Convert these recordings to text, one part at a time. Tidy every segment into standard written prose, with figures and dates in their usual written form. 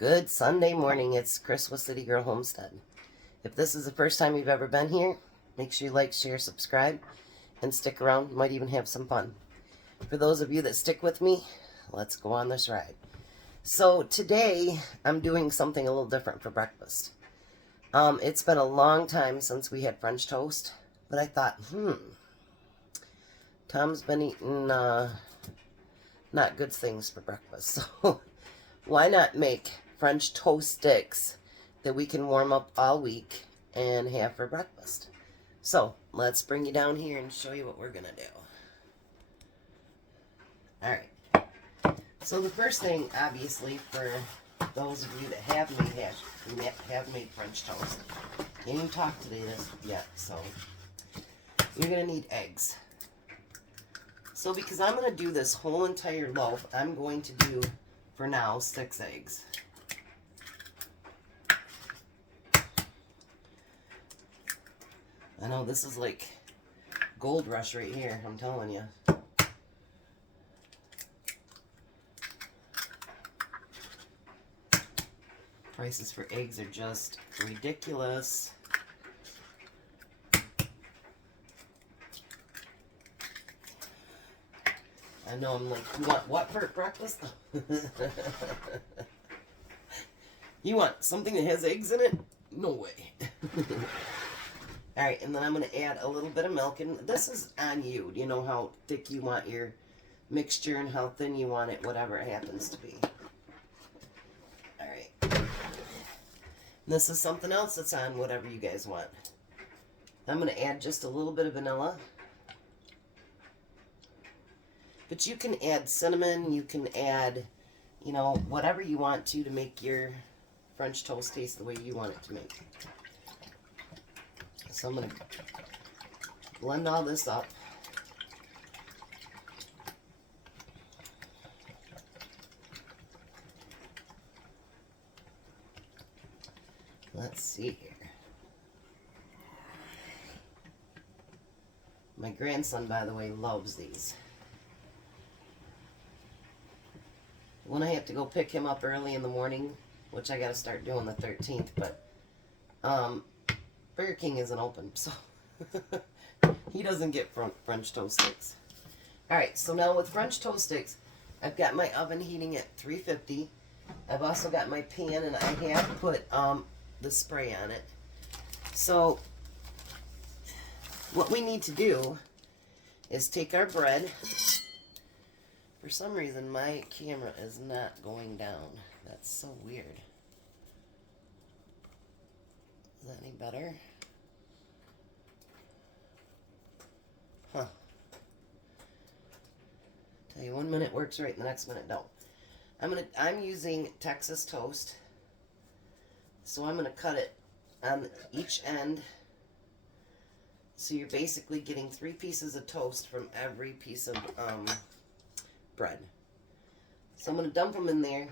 Good Sunday morning. It's Chris with Citygirlhomestead. If this is the first time you've ever been here, make sure you like, share, subscribe, and stick around. Might even have some fun. For those of you that stick with me, let's go on this ride. So today, I'm doing something a little different for breakfast. It's been a long time since we had French toast, but I thought, Tom's been eating not good things for breakfast, so why not make French toast sticks that we can warm up all week and have for breakfast? So let's bring you down here and show you what we're gonna do. Alright, so the first thing, obviously, for those of you that have made French toast, can't even talk today yet, so you're gonna need eggs. So because I'm gonna do this whole entire loaf, I'm going to do, for now, 6 eggs. I know this is like gold rush right here, I'm telling you. Prices for eggs are just ridiculous. I know, I'm like, you want what for breakfast? You want something that has eggs in it? No way. Alright, and then I'm going to add a little bit of milk, and this is on you. You know how thick you want your mixture and how thin you want it, whatever it happens to be. Alright. This is something else that's on whatever you guys want. I'm going to add just a little bit of vanilla. But you can add cinnamon, you can add, you know, whatever you want to make your French toast taste the way you want it to make. So I'm going to blend all this up. Let's see here. My grandson, by the way, loves these. When I have to go pick him up early in the morning, which I got to start doing the 13th, but Burger King isn't open, so he doesn't get French toast sticks. Alright, so now with French toast sticks, I've got my oven heating at 350. I've also got my pan, and I have put the spray on it. So what we need to do is take our bread. For some reason, my camera is not going down. That's so weird. Is that any better? Huh. Tell you, 1 minute works right, the next minute don't. I'm using Texas toast. So I'm gonna cut it on each end. So you're basically getting 3 pieces of toast from every piece of bread. So I'm going to dump them in there.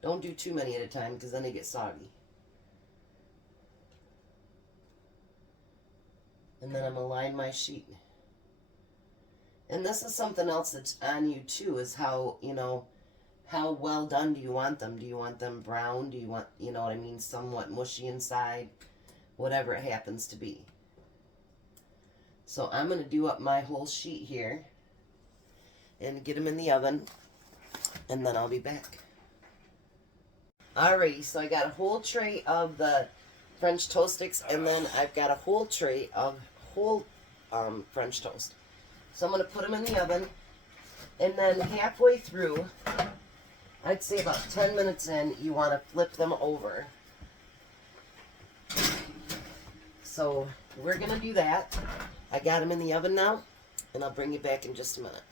Don't do too many at a time because then they get soggy. And then I'm going to line my sheet. And this is something else that's on you too, is how, you know, how well done do you want them? Do you want them brown? Do you want, you know what I mean, somewhat mushy inside? Whatever it happens to be. So I'm going to do up my whole sheet here and get them in the oven, and then I'll be back. Alrighty, so I got a whole tray of the French toast sticks, and then I've got a whole tray of whole French toast. So I'm going to put them in the oven, and then halfway through, I'd say about 10 minutes in, you want to flip them over. So we're going to do that. I got them in the oven now, and I'll bring you back in just a minute.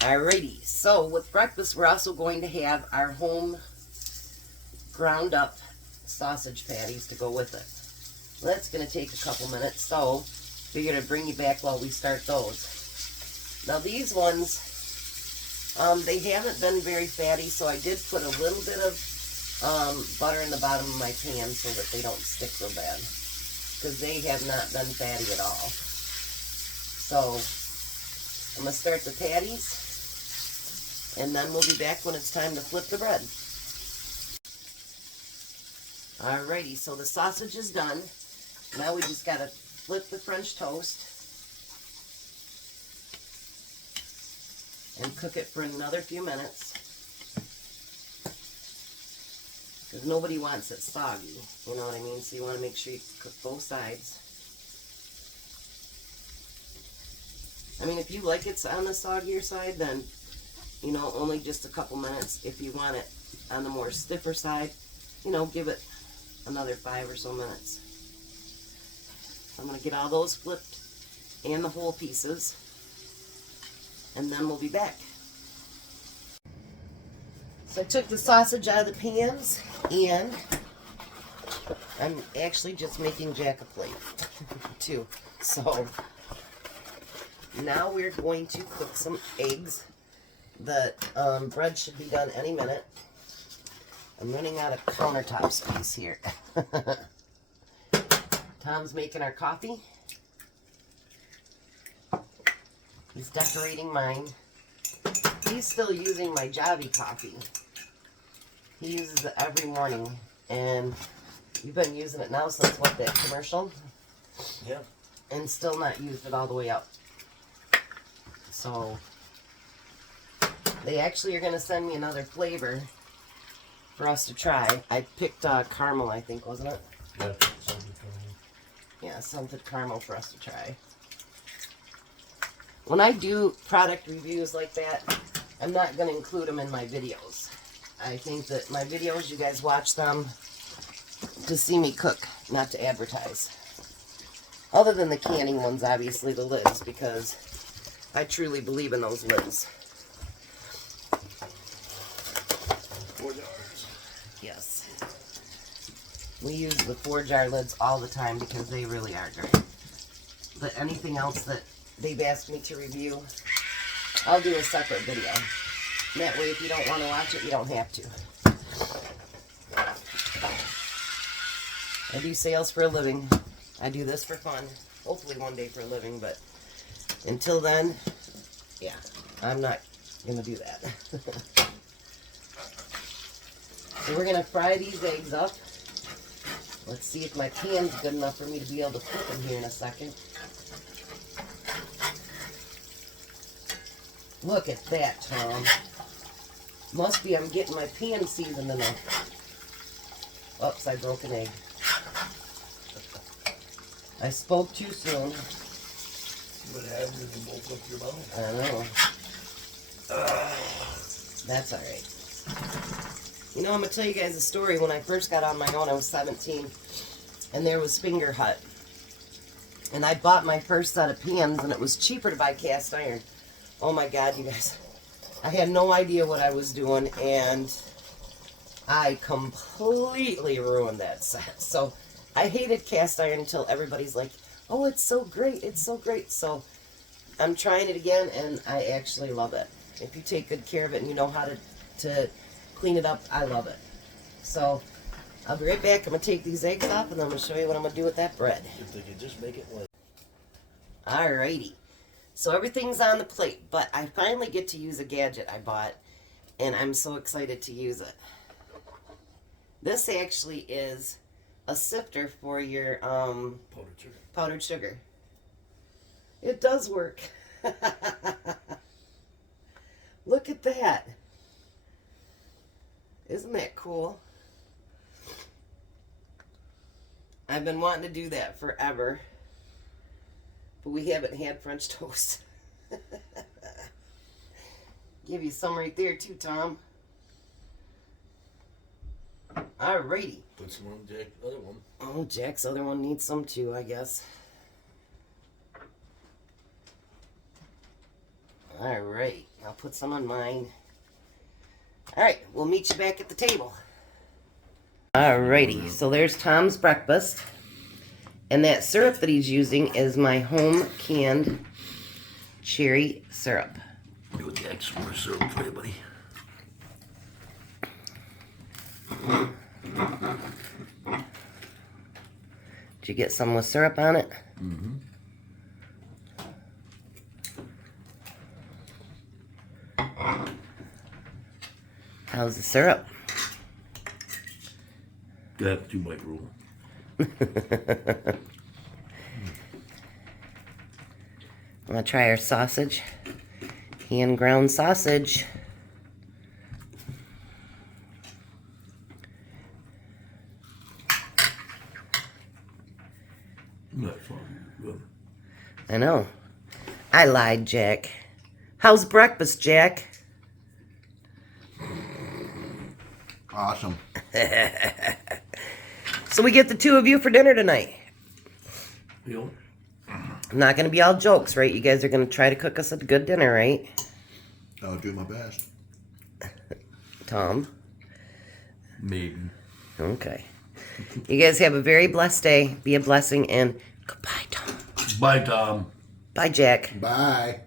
Alrighty, so with breakfast, we're also going to have our home ground up sausage patties to go with it. Well, that's going to take a couple minutes, so figured I'd bring you back while we start those. Now these ones, they haven't been very fatty, so I did put a little bit of butter in the bottom of my pan so that they don't stick real bad, because they have not been fatty at all. So I'm going to start the patties. And then we'll be back when it's time to flip the bread. Alrighty, so the sausage is done. Now we just gotta flip the French toast and cook it for another few minutes. Because nobody wants it soggy, you know what I mean? So you want to make sure you cook both sides. I mean, if you like it on the soggier side, then, you know, only just a couple minutes. If you want it on the more stiffer side, you know, give it another 5 or so minutes. So I'm going to get all those flipped and the whole pieces, and then we'll be back. So I took the sausage out of the pans, and I'm actually just making Jack a plate, too. So now we're going to cook some eggs. The bread should be done any minute. I'm running out of countertop space here. Tom's making our coffee. He's decorating mine. He's still using my Javi coffee. He uses it every morning, and we've been using it now since, what, that commercial? Yeah. And still not used it all the way up. So they actually are going to send me another flavor for us to try. I picked caramel, I think, wasn't it? Yeah, something Yeah, something caramel for us to try. When I do product reviews like that, I'm not going to include them in my videos. I think that my videos, you guys watch them to see me cook, not to advertise. Other than the canning ones, obviously, the lids, because I truly believe in those lids. 4 jars. Yes. We use the 4-jar lids all the time because they really are great. But anything else that they've asked me to review, I'll do a separate video. And that way, if you don't want to watch it, you don't have to. I do sales for a living. I do this for fun. Hopefully one day for a living, but until then, yeah, I'm not going to do that. So we're going to fry these eggs up. Let's see if my pan's good enough for me to be able to cook them here in a second. Look at that, Tom. Must be I'm getting my pan seasoned enough. Oops, I broke an egg. I spoke too soon. What happens if you both lift your mouth? I know. That's alright. You know, I'm going to tell you guys a story. When I first got on my own, I was 17. And there was Finger Hut. And I bought my first set of pans, and it was cheaper to buy cast iron. Oh my God, you guys. I had no idea what I was doing, and I completely ruined that set. So I hated cast iron until everybody's like, oh, it's so great, it's so great. So I'm trying it again, and I actually love it. If you take good care of it and you know how to clean it up, I love it. So I'll be right back. I'm going to take these eggs off, and then I'm going to show you what I'm going to do with that bread. If they could just make it like. Alrighty. So everything's on the plate, but I finally get to use a gadget I bought, and I'm so excited to use it. This actually is a sifter for your powdered sugar. It does work. Look at that. Isn't that cool? I've been wanting to do that forever. But we haven't had French toast. Give you some right there too, Tom. Alrighty. Put some on Jack's other one. Oh, Jack's other one needs some too, I guess. Alright, I'll put some on mine. Alright, we'll meet you back at the table. Alrighty, so there's Tom's breakfast. And that syrup that he's using is my home canned cherry syrup. Do Jack's more syrup for you, buddy. Did you get some with syrup on it? Mm-hmm. How's the syrup? That's 2-bite rule. I'm gonna try our sausage. Hand ground sausage. That's good. I know. I lied, Jack. How's breakfast, Jack? Awesome. So we get the two of you for dinner tonight. You know, I'm not gonna be all jokes, right? You guys are gonna try to cook us a good dinner, right? I'll do my best. Tom? maybe. Okay. You guys have a very blessed day. Be a blessing, and goodbye, Tom. Bye, Tom. Bye, Jack. Bye.